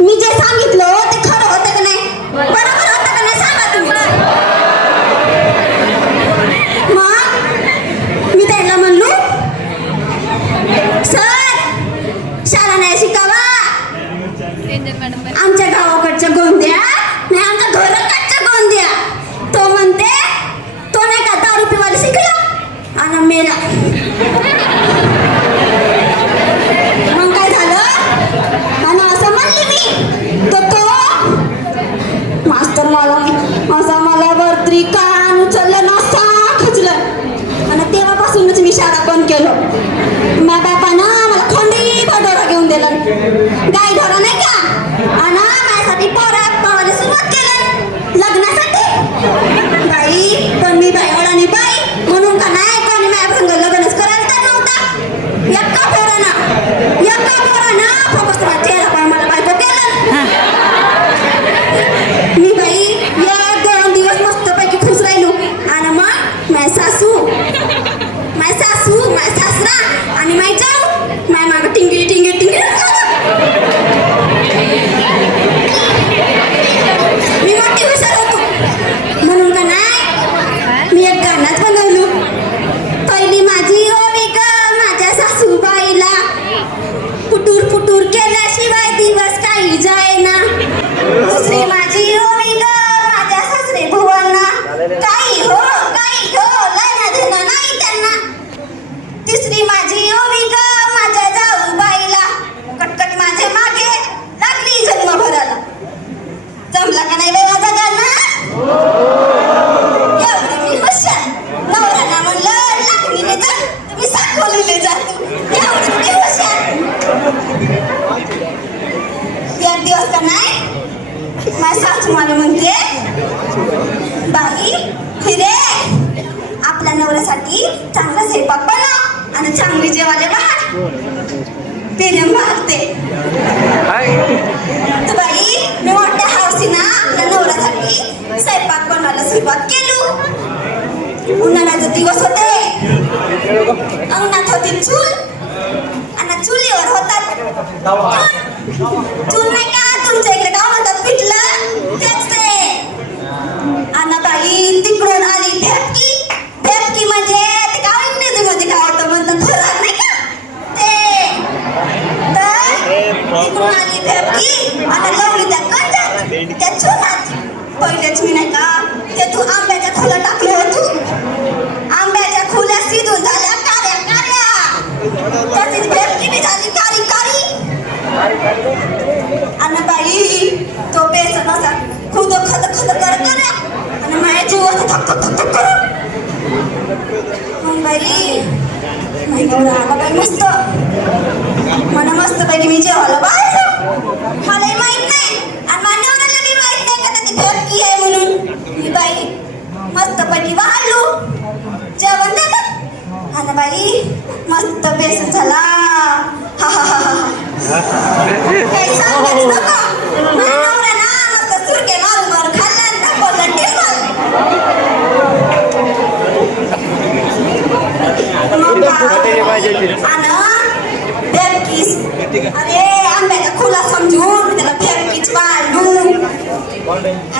मी जे सांगितलं ते खरं होतं का नाही आणि माय जाऊ तिसरी माझी ओवी ग माझ्या जाऊ बाईला कटकट माझे मागे लागली जन्म भराला जमला का नाही बाई माझा गाणं? एवढी म्हणलं तुम्ही साखवलेले जा. एवढी मी हुशार. दिवस का नाही माझ्या सासू मला म्हणते बाई फिरे आपल्या नवऱ्यासाठी चांगला स्वयंपाक आणि चांगली जेवाले वाट पेरम मारते तर बाई मी मोठ्या हावसीना आपल्या नवऱ्यासाठी स्वयंपाक बनवायला सुरुवात केलो. उन्हाळ्याचे दिवस होते. अंगणात होती चूल. आणि चुलीवर होता चूल नाही लक्ष्मी नाही का? ते तू आंब्याच्या खोला टाकलं होतो. आंब्याच्या खोल्या सिधून झाल्या. काऱ्या काऱ्या तशीच भेटली झाली? कारी कारी आणि बाई तो बेसन असा खुद खद खद कर कऱ्या आणि माझ्या जीवाचं थक थक थक कर बाई मस्त. मला मस्त पैकी मी जेवायला Amen.